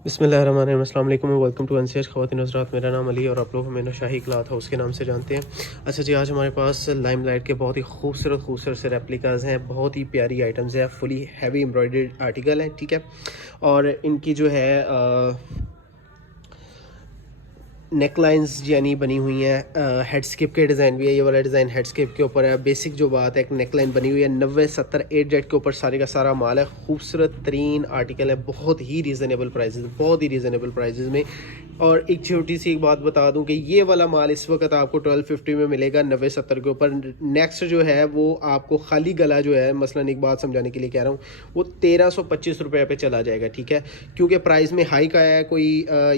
बिस्मिल्लाहिर्रहमानिर्रहीम, अस्सलाम वालेकुम, वेलकम टू एनसीएच ख़वातीन हज़रात। मेरा नाम अली और आप लोग हमें शाही क्लॉथ हाउस के नाम से जानते हैं। अच्छा जी, आज हमारे पास लाइमलाइट के बहुत ही खूबसूरत से रेप्लिकाज़ हैं, बहुत ही प्यारी आइटम्स हैं, फुली हैवी एम्ब्रॉयडर्ड आर्टिकल हैं, ठीक है। और इनकी जो है नेक लाइन्स यानी बनी हुई हैं, हेडस्केप के डिज़ाइन भी है। ये वाला डिज़ाइन हेडस्केप के ऊपर है। बेसिक जो बात है, एक नेक लाइन बनी हुई है 90-70 8 जेट के ऊपर सारे का सारा माल है। खूबसूरत तरीन आर्टिकल है, बहुत ही रीज़नेबल प्राइजेज़, बहुत ही रीज़नेबल प्राइजेज़ में। और एक छोटी सी एक बात बता दूं कि ये वाला माल इस वक्त आपको 1250 में मिलेगा 90-70 के ऊपर। नेक्स्ट जो है वो आपको खाली गला जो है, मसलन एक बात समझाने के लिए कह रहा हूँ, वो 1325 रुपये पे चला जाएगा, ठीक है। क्योंकि प्राइस में हाइक आया है कोई।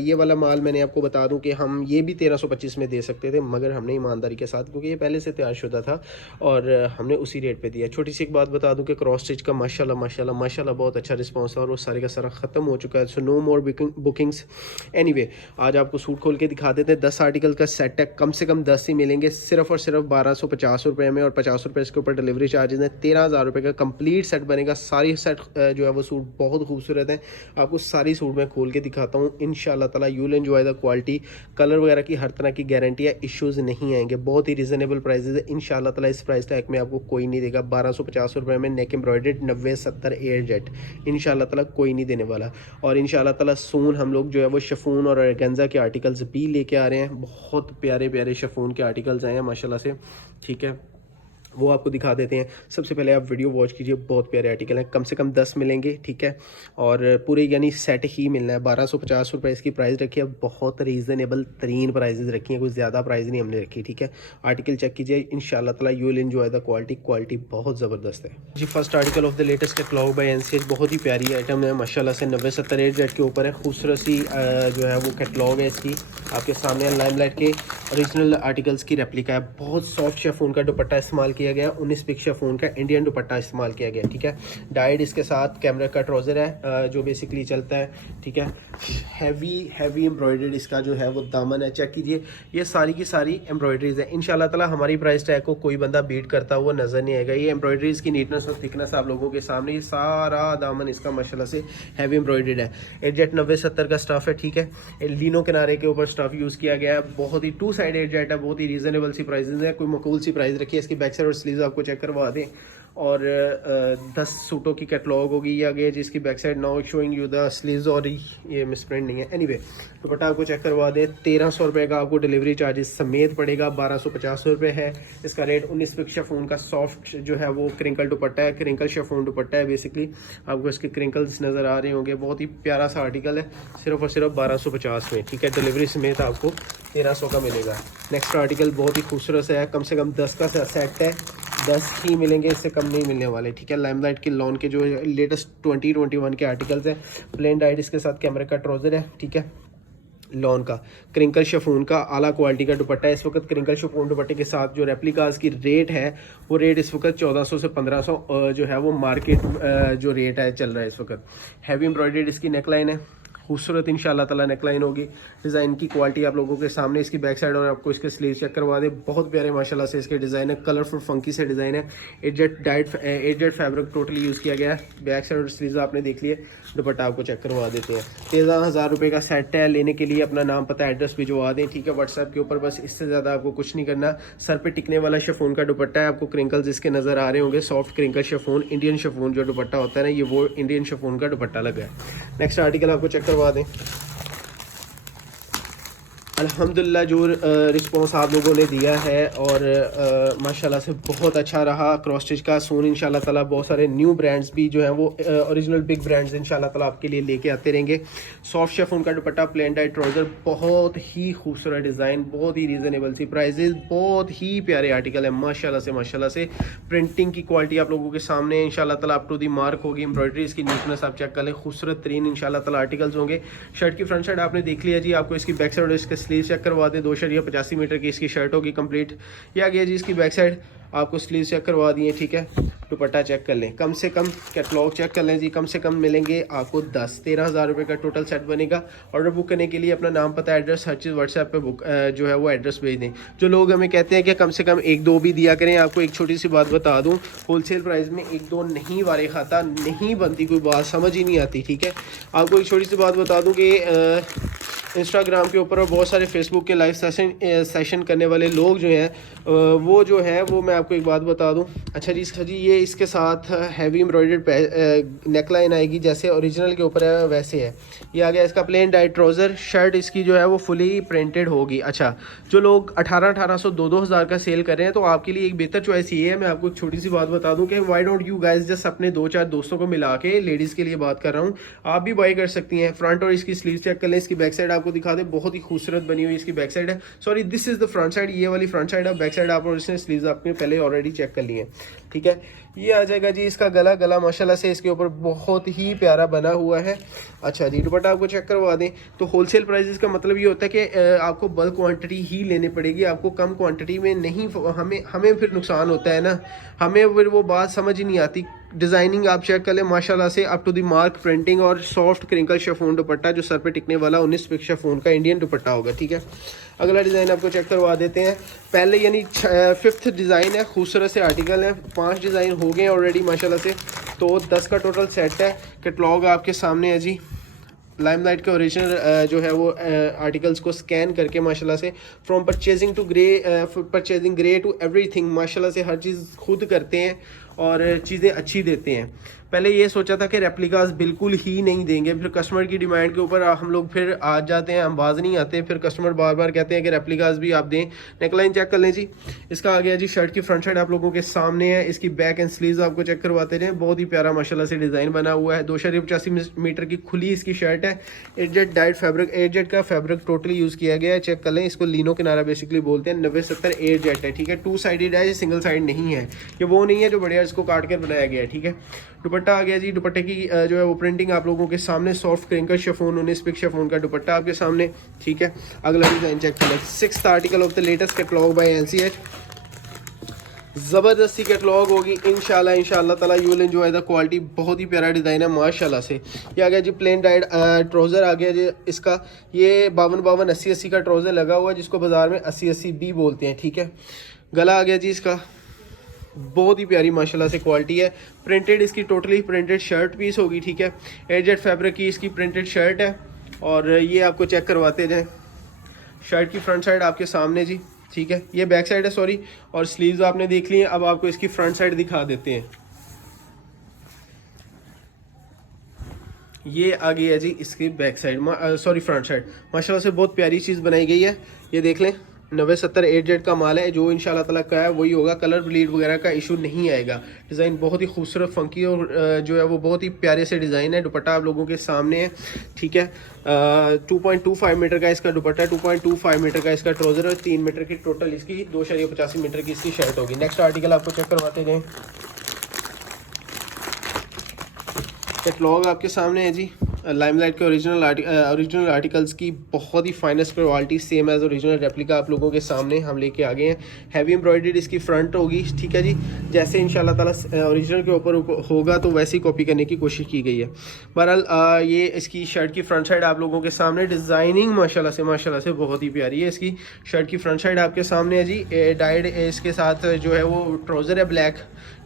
ये वाला माल मैंने आपको बता दूं कि हम ये भी 1325 में दे सकते थे, मगर हमने ईमानदारी के साथ, क्योंकि ये पहले से तैयारशुदा था और हमने उसी रेट पे दिया। छोटी सी एक बात बता दूं कि क्रॉस स्टिच का माशाल्लाह माशाल्लाह माशाल्लाह बहुत अच्छा रिस्पॉन्स था और वो सारे का सारा ख़त्म हो चुका है। सो नो मोर बुकिंग्स। एनीवे, आज आपको सूट खोल के दिखा देते हैं। 10 आर्टिकल का सेट है, कम से कम 10 ही मिलेंगे सिर्फ और सिर्फ 1250 रुपये में, और 50 रुपये इसके ऊपर डिलीवरी चार्जेस हैं। 13,000 रुपये का कंप्लीट सेट बनेगा। सारी सेट जो है वो सूट बहुत खूबसूरत है। आपको सारी सूट मैं खोल के दिखाता हूँ। इंशाल्लाह ताला you will enjoy the quality. Colour वगैरह की हर तरह की गारंटी है, इश्यूज़ नहीं आएंगे। बहुत ही रिजनेबल प्राइजेज है। इंशाल्लाह ताला इस प्राइस टैग में आपको कोई नहीं देगा। 1250 रुपये में नेक एम्ब्रॉयडर्ड 90-70 एयर जेट इंशाल्लाह ताला कोई नहीं देने वाला। और इंशाल्लाह ताला सून हम लोग जो है वो शिफॉन और ऑर्गेन्जा के आर्टिकल्स भी लेके आ रहे हैं। बहुत प्यारे प्यारे शिफॉन के आर्टिकल्स आए हैं माशाल्लाह से, ठीक है। वो आपको दिखा देते हैं। सबसे पहले आप वीडियो वॉच कीजिए, बहुत प्यारे आर्टिकल हैं। कम से कम 10 मिलेंगे, ठीक है। और पूरे यानी सेट ही मिलना है। 1250 रुपये इसकी प्राइस रखी है। बहुत रीज़नेबल तरीन प्राइजेज रखी हैं, कुछ ज़्यादा प्राइस नहीं हमने रखी, ठीक है। आर्टिकल चेक कीजिए, इंशाल्लाह ताला you will enjoy the quality. Quality बहुत ज़बरदस्त है जी। First article of the latest catalogue by NCH. बहुत ही प्यारी आइटम है माशाल्लाह से। 90-70 8 जेट के ऊपर है। खूबसूरत सी जो है वो कैटलॉग है इसकी आपके सामने। लाइमलाइट के ओरिजिनल आर्टिकल्स की रेप्लिका है। बहुत सॉफ्ट शिफॉन का दुपट्टा इस्तेमाल किया गया, 19 पिक शिफॉन का इंडियन दुपट्टा इस्तेमाल किया गया, ठीक है। डाइड इसके साथ कैमरा का ट्राउज़र है जो बेसिकली चलता है, ठीक है। हैवी एम्ब्रॉयडर्ड इसका जो है वो दामन है। चेक कीजिए, ये सारी की सारी एम्ब्रॉयडरीज है। इंशाल्लाह ताला हमारी प्राइस टैग को कोई बंदा बीट करता हुआ नजर नहीं आएगा। ये एम्ब्रॉयडरीज की नीटनेस और थिकनेस आप लोगों के सामने। ये सारा दामन इसका माशाल्लाह से हैवी एम्ब्रॉयडर्ड है। एडजेट 90-70 का स्टफ है, ठीक है। लीनो किनारे के ऊपर स्टफ यूज़ किया गया है। बहुत ही टू साइड एडजेट है, बहुत ही रीजनेबल सी प्राइजेज है, कोई मकबूल सी प्राइस रखी है। इसकी बैक साइड और स्लीव्स आपको चेक करवा दें। और 10 सूटों की कैटलॉग होगी ये आगे, जिसकी back side now showing you the sleeves. और ये मिसप्रिंट नहीं है। एनीवे, दुपट्टा आपको चेक करवा दें। 1300 रुपये का आपको डिलीवरी चार्जेस समेत पड़ेगा। 1250 रुपये है इसका रेट। 19 पिक शिफॉन का सॉफ्ट जो है वो क्रिंकल दुपट्टा है, क्रिंकल शिफॉन दुपट्टा है बेसिकली। आपको इसके क्रिंकल्स नज़र आ रहे होंगे। बहुत ही प्यारा सा आर्टिकल है, सिर्फ और सिर्फ 1250 में, ठीक है। डिलीवरी समेत आपको 1300 का मिलेगा। नेक्स्ट आर्टिकल बहुत ही खूबसूरत है, कम से कम 10 का सेट है। 10 ही मिलेंगे, इससे कम नहीं मिलने वाले, ठीक है। लाइमलाइट के लॉन के जो लेटेस्ट 2021 के आर्टिकल्स हैं। प्लेन डाइट इसके साथ कैमरे का ट्राउज़र है, ठीक है। लॉन का क्रिंकल शिफॉन का आला क्वालिटी का दुपट्टा है। इस वक्त क्रिंकल शिफॉन दुपट्टे के साथ जो रेप्लिकास की रेट है वो रेट इस वक्त 1400 से 1500 जो है वो मार्केट जो रेट है चल रहा है इस वक्त। हैवी एम्ब्रॉयडर्ड इसकी नेकलाइन है, खूबसूरत इंशाल्लाह ताला नेकलाइन होगी। डिज़ाइन की क्वालिटी आप लोगों के सामने। इसकी बैक साइड और आपको इसके स्लीव चेक करवा दे। बहुत प्यारे माशाल्लाह से इसके डिज़ाइन है, कलरफुल फंकी से डिज़ाइन है। एडजेट फैब्रिक टोटली यूज़ किया गया है। बैक साइड और स्लीव आपने देख लिए। दुपट्टा आपको चेक करवा देते हैं। 13,000 रुपये का सेट है। लेने के लिए अपना नाम पता एड्रेस भिजवा दें, ठीक है, व्हाट्सएप के ऊपर। बस इससे ज़्यादा आपको कुछ नहीं करना। सर पे टिकने वाला शिफॉन का दुपट्टा है। आपको क्रिंकल्स इसके नज़र आ रहे होंगे, soft crinkle chiffon. Indian chiffon जो दुपट्टा होता है ना, ये वो इंडियन शिफॉन का दुपट्टा लगा है। नेक्स्ट आर्टिकल आपको चेक करवा दें। अल्हम्दुलिल्लाह जो रिस्पॉन्स आप लोगों ने दिया है और माशाल्लाह से बहुत अच्छा रहा। क्रॉस स्टिच का सून इंशाल्लाह ताला बहुत सारे न्यू ब्रांड्स भी जो हैं वो ओरिजिनल बिग ब्रांड्स इंशाल्लाह ताला आपके लिए लेके आते रहेंगे। सॉफ्ट शिफॉन का दुपट्टा, प्लेन डाइट ट्राउज़र, बहुत ही खूबसूरत डिज़ाइन, बहुत ही रीज़नेबल सी प्राइजेज़, बहुत ही प्यारे आर्टिकल है माशाल्लाह से। माशाल्लाह से प्रिंटिंग की क्वालिटी आप लोगों के सामने इंशाल्लाह ताला अप टू दी मार्क होगी। एम्ब्रॉयडरीज की नीटनेस आप चेक कर लें, खूबसूरत तरीन इंशाल्लाह ताला आर्टिकल्स होंगे। शर्ट की फ्रंट साइड आपने देख लिया जी। आपको इसकी बैक साइड और इसके स्लीव चेक करवा दें। 2.85 मीटर की इसकी शर्ट होगी कंप्लीट। ये आ गया जी इसकी बैक साइड। आपको स्लीव चेक करवा दिए, ठीक है। दुपट्टा चेक कर लें, कम से कम कैटलॉग चेक कर लें जी, कम से कम मिलेंगे आपको 10-13 हज़ार रुपये का टोटल सेट बनेगा। ऑर्डर बुक करने के लिए अपना नाम, पता, एड्रेस, हर चीज़ व्हाट्सएप पे बुक जो है वो एड्रेस भेज दें। जो लोग हमें कहते हैं कि कम से कम 1-2 भी दिया करें, आपको एक छोटी सी बात बता दूँ, होलसेल प्राइस में 1-2 नहीं वारे खाता, नहीं बनती, कोई बात समझ ही नहीं आती, ठीक है। आपको एक छोटी सी बात बता दूँ कि इंस्टाग्राम के ऊपर और बहुत सारे फेसबुक के लाइव सेशन करने वाले लोग जो हैं वो जो है वो मैं आपको एक बात बता दूं। अच्छा जी, ये इसके साथ हैवी एम्ब्रॉयडर्ड नेकलाइन आएगी, जैसे ओरिजिनल के ऊपर है वैसे है। ये आ गया इसका प्लेन डाइट ट्राउज़र, शर्ट इसकी जो है वो फुली प्रिंटेड होगी। अच्छा, जो लोग 1800 2-2 हज़ार का सेल कर रहे हैं, तो आपके लिए एक बेहतर चॉइस ये है। मैं आपको एक छोटी सी बात बता दूं कि why don't you guys just अपने 2-4 दोस्तों को मिला के, लेडीज़ के लिए बात कर रहा हूँ, आप भी बाई कर सकती हैं। फ्रंट और इसकी स्लीव चेक कर लें, इसकी बैक साइड आपको दिखा दे, बहुत ही खूबसूरत बनी हुई इसकी बैक साइड है। Sorry, this is the front side, ये वाली फ्रंट साइड है। बैक साइड आप और इसने स्लीव्स आपने पहले ऑलरेडी चेक कर लिए, ठीक है। ये आ जाएगा जी इसका गला माशाल्लाह से इसके ऊपर बहुत ही प्यारा बना हुआ है। अच्छा जी, दुपट्टा आपको चेक करवा दें तो होलसेल प्राइसेस का मतलब ये होता है कि आपको बल्क क्वांटिटी ही लेनी पड़ेगी, आपको कम क्वांटिटी में नहीं, हमें फिर नुकसान होता है ना, हमें फिर वो बात समझ ही नहीं आती। डिज़ाइनिंग आप चेक कर लें माशाल्लाह से, up to the mark printing और सॉफ्ट क्रिंकल शिफॉन दुपट्टा, जो सर पे टिकने वाला 19 पिक शिफॉन का इंडियन दुपट्टा होगा, ठीक है। अगला डिज़ाइन आपको चेक करवा देते हैं। पहले यानी 5th डिज़ाइन है, खूबसूरत से आर्टिकल है, 5 डिज़ाइन हो गए ऑलरेडी माशाल्लाह से, तो 10 का टोटल सेट है। कैटलॉग आपके सामने है जी। लाइमलाइट के ओरिजिनल जो है वो आर्टिकल्स को स्कैन करके माशाल्लाह से from purchasing grey to everything, माशाल्लाह से हर चीज़ खुद करते हैं और चीज़ें अच्छी देते हैं। पहले ये सोचा था कि रेप्लिकास बिल्कुल ही नहीं देंगे, फिर कस्टमर की डिमांड के ऊपर हम लोग फिर आ जाते हैं, हम बाज नहीं आते, फिर कस्टमर बार बार कहते हैं कि रेप्लिकास भी आप दें। नेकलाइन चेक कर लें जी, इसका आ गया जी शर्ट की फ्रंट साइड आप लोगों के सामने है, इसकी बैक एंड स्लीव्स आपको चेक करवाते हैं। बहुत ही प्यारा माशाल्लाह से डिज़ाइन बना हुआ है। 285 मीटर की खुली इसकी शर्ट है, एडजेट डाइट फैब्रिक, एडजेट का फैब्रिक टोटली यूज़ किया गया है। चेक कर लें, इसको लीनो किनारा बेसिकली बोलते हैं। 90-70 एडजेट है, ठीक है। 2 साइडेड है, सिंगल साइड नहीं है, ये वो नहीं है जो बढ़िया इसको काट कर बनाया गया है, ठीक है। दुपट्टा आ गया जी, दुपट्टे की जो है वो प्रिंटिंग आप लोगों के सामने, soft crinkle chiffon 19 pick chiffon का दुपट्टा आपके सामने, ठीक है। अगला डिज़ाइन चेक करें, 6th article of the latest catalogue by LCH। ज़बरदस्ती कैटलॉग होगी इंशाल्लाह ताला, you will enjoy the quality. बहुत ही प्यारा डिज़ाइन है माशाल्लाह से। ये आ गया जी प्लेन डाइट ट्राउज़र आ गया जी इसका, ये 52 80 का ट्राउज़र लगा हुआ है, जिसको बाज़ार में 80 भी बोलते हैं, ठीक है। गला आ गया जी इसका, बहुत ही प्यारी माशाल्लाह से क्वालिटी है। प्रिंटेड इसकी टोटली प्रिंटेड शर्ट पीस होगी, ठीक है। एडजेट फैब्रिक की इसकी प्रिंटेड शर्ट है और ये आपको चेक करवाते जाएं। शर्ट की फ्रंट साइड आपके सामने जी, ठीक है। ये बैक साइड है, सॉरी, और स्लीव्स आपने देख ली हैं। अब आपको इसकी फ्रंट साइड दिखा देते हैं। ये आ गई है जी इसकी back side, sorry front side. माशाल्लाह से बहुत प्यारी चीज़ बनाई गई है। ये देख लें, 90-70 8Z का माल है, जो इंशाल्लाह ताला का है वही होगा, कलर ब्लीड वगैरह का इशू नहीं आएगा। डिज़ाइन बहुत ही खूबसूरत फंकी और जो है वो बहुत ही प्यारे से डिज़ाइन है। दुपट्टा आप लोगों के सामने है, ठीक है। 2.25 मीटर का इसका दुपट्टा, 2.25 मीटर का इसका ट्राउज़र और 3 मीटर की टोटल इसकी 2.85 मीटर की इसकी शर्ट होगी। नेक्स्ट आर्टिकल आपको चेक करवाते जाएँ। कैटलॉग आपके सामने है जी। लाइमलाइट के ओरिजिनल आर्टिकल्स की बहुत ही finest quality, same as original replica आप लोगों के सामने हम लेके आ गए हैं। हैवी एम्ब्रॉयडर्ड इसकी फ्रंट होगी, ठीक है जी। जैसे इंशाल्लाह ताला ओरिजिनल के ऊपर होगा तो वैसे ही कॉपी करने की कोशिश की गई है। बहरहाल ये इसकी शर्ट की फ्रंट साइड आप लोगों के सामने, डिज़ाइनिंग माशाल्लाह से बहुत ही प्यारी है। इसकी शर्ट की फ्रंट साइड आपके सामने है जी। डाइड इसके साथ जो है वो ट्राउज़र है ब्लैक,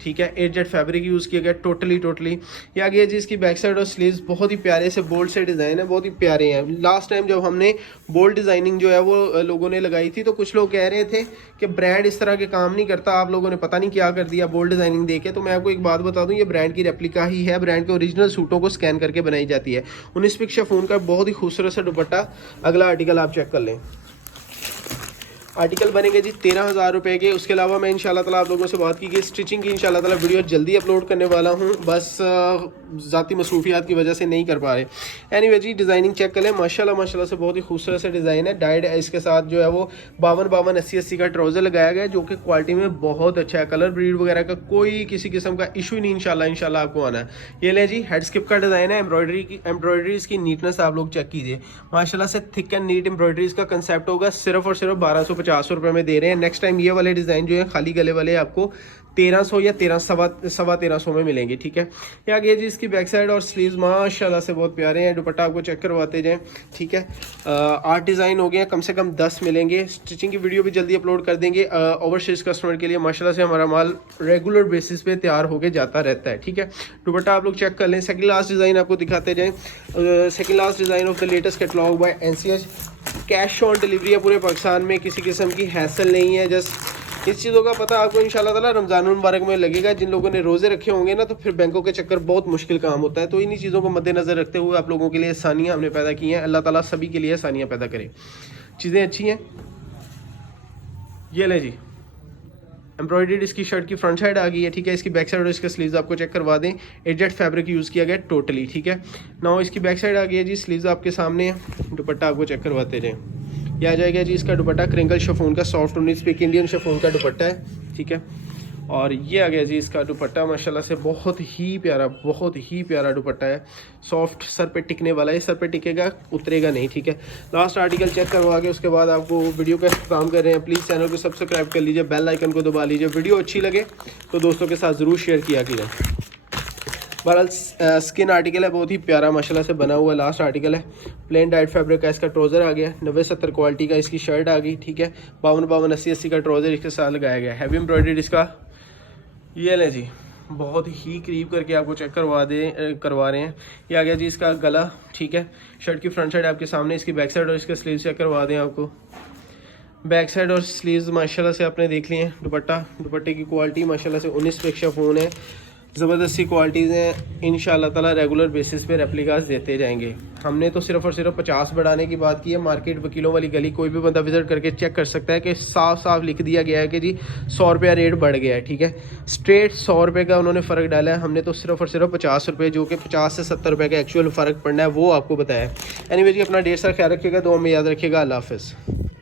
ठीक है। एडजेट फैब्रिक यूज़ किया गया टोटली। ये आ गया जी इसकी बैक साइड और स्लीव्स, बहुत ही प्यारे से बोल्ड से डिज़ाइन है, बहुत ही प्यारे हैं। लास्ट टाइम जब हमने बोल्ड डिज़ाइनिंग जो है वो लोगों ने लगाई थी, तो कुछ लोग कह रहे थे कि ब्रांड इस तरह के काम नहीं करता, आप लोगों ने पता नहीं क्या कर दिया बोल्ड डिज़ाइनिंग देके। तो मैं आपको एक बात बता दूं, ये ब्रांड की रेप्लिका ही है, ब्रांड के ओरिजिनल सूटों को स्कैन करके बनाई जाती है। 19 पिक शिफॉन का बहुत ही खूबसूरत सा दुपट्टा। अगला आर्टिकल आप चेक कर लें। आर्टिकल बनेंगे जी 13,000 रुपये के। उसके अलावा मैं इंशाल्लाह ताला आप लोगों से बात की कि स्टिचिंग की इंशाल्लाह ताला वीडियो जल्दी अपलोड करने वाला हूं, बस ज़ाती मसरूफियात की वजह से नहीं कर पा रहे। एनीवे जी, डिज़ाइनिंग चेक कर लें, माशाल्लाह से बहुत ही खूबसूरत से डिज़ाइन है। डाइड इसके साथ जो है वो 52 80 का ट्राउज़र लगाया गया है, जो कि क्वालिटी में बहुत अच्छा है। कलर ब्रीड वगैरह का कोई किसी किस्म का इशू नहीं, इंशाल्लाह आपको आना है। ये लें जी, हेड स्किप का डिज़ाइन है। एम्ब्रॉयडरीज की नीटनेस आप लोग चेक कीजिए, माशाल्लाह से थिक एंड नीट एम्ब्रॉयडरीज का कंसेप्ट होगा। सिर्फ और सिर्फ 1250 1250 रुपये में दे रहे हैं। नेक्स्ट टाइम ये वाले डिज़ाइन जो है खाली गले वाले आपको 1300 या 1300 में मिलेंगे, ठीक है। ये आगे जी इसकी बैक साइड और स्लीव्स माशाल्लाह से बहुत प्यारे हैं। दुपट्टा आपको चेक करवाते जाएं, ठीक है। 8 डिज़ाइन हो गए हैं, कम से कम 10 मिलेंगे। स्टिचिंग की वीडियो भी जल्दी अपलोड कर देंगे। ओवरसीज कस्टमर के लिए माशाल्लाह से हमारा माल रेगुलर बेसिस पे तैयार होके जाता रहता है, ठीक है। दुपट्टा आप लोग चेक कर लें। सेकंड लास्ट डिज़ाइन आपको दिखाते जाएँ। Second last design of the latest catalogue by NCH। Cash on delivery है पूरे पाकिस्तान में, किसी किस्म की हैसल नहीं है। जस्ट इस चीज़ों का पता आपको इंशाल्लाह ताला रमज़ान मुबारक में लगेगा। जिन लोगों ने रोज़े रखे होंगे ना, तो फिर बैंकों के चक्कर बहुत मुश्किल काम होता है। तो इन्हीं चीज़ों को मद्देनज़र रखते हुए आप लोगों के लिए आसानियाँ हमने पैदा की हैं। अल्लाह ताला सभी के लिए आसानियाँ पैदा करे। चीज़ें अच्छी हैं। ये ले जी, एम्ब्रॉयडर्ड इसकी शर्ट की फ्रंट साइड आ गई है, ठीक है। इसकी बैक साइड और इसके स्लीव्स आपको चेक करवा दें। एजेड फैब्रिक यूज़ किया गया टोटली, ठीक है। नाउ इसकी बैक साइड आ गई है जी, स्लीव्स आपके सामने है। दुपट्टा आपको चेक करवाते जाएँ। यह आ जाएगा जी इसका दुपट्टा क्रिंकल शिफॉन का, सॉफ्ट 19 पिक इंडियन शिफॉन का दुपट्टा है, ठीक है। और ये आ गया जी इसका दुपट्टा, माशाल्लाह से बहुत ही प्यारा दुपट्टा है। सॉफ्ट, सर पे टिकने वाला है। सर पे टिकेगा, उतरेगा नहीं, ठीक है। लास्ट आर्टिकल चेक करवा के उसके बाद आपको वीडियो का काम कर रहे हैं। प्लीज़ चैनल को सब्सक्राइब कर लीजिए, बेल आइकन को दबा लीजिए। वीडियो अच्छी लगे तो दोस्तों के साथ ज़रूर शेयर किया कीजिए। बहरहाल स्किन आर्टिकल है, बहुत ही प्यारा माशाल्लाह से बना हुआ। लास्ट आर्टिकल है, प्लेन डाइट फैब्रिक का इसका ट्राउज़र आ गया। 90-70 क्वालिटी का इसकी शर्ट आ गई, ठीक है। 52 80 का ट्राउज़र इसके साथ लगाया गया। हैवी एम्ब्रॉयडर्ड इसका, ये ले जी, बहुत ही करीब करके आपको चेक करवा रहे हैं। ये आ गया जी इसका गला, ठीक है। शर्ट की फ्रंट साइड आपके सामने, इसकी बैक साइड और इसके स्लीव चेक करवा दें आपको। बैक साइड और स्लीव्स माशाल्लाह से आपने देख लिए हैं। दुपट्टे की क्वालिटी माशाल्लाह से 19 पे शिफॉन है। ज़बरदस्ती क्वालिटीज़ हैं। इंशाल्लाह ताला रेगुलर बेसिस पे रेप्लिकास देते जाएंगे। हमने तो सिर्फ और सिर्फ 50 बढ़ाने की बात की है। मार्केट वकीलों वाली गली कोई भी बंदा विज़िट करके चेक कर सकता है कि साफ साफ लिख दिया गया है कि जी 100 रुपया रेट बढ़ गया है, ठीक है। स्ट्रेट 100 रुपये का उन्होंने फ़र्क डाला है। हमने तो सिर्फ और सिर्फ 50 रुपये, जो कि 50 से 70 रुपये का एक्चुअल फ़र्क पड़ना है, वो आपको बताया है। एनीवे जी, अपना ढेर सारा ख्याल रखिएगा, दुआ में याद रखिएगा। अल्लाह हाफ़िज़।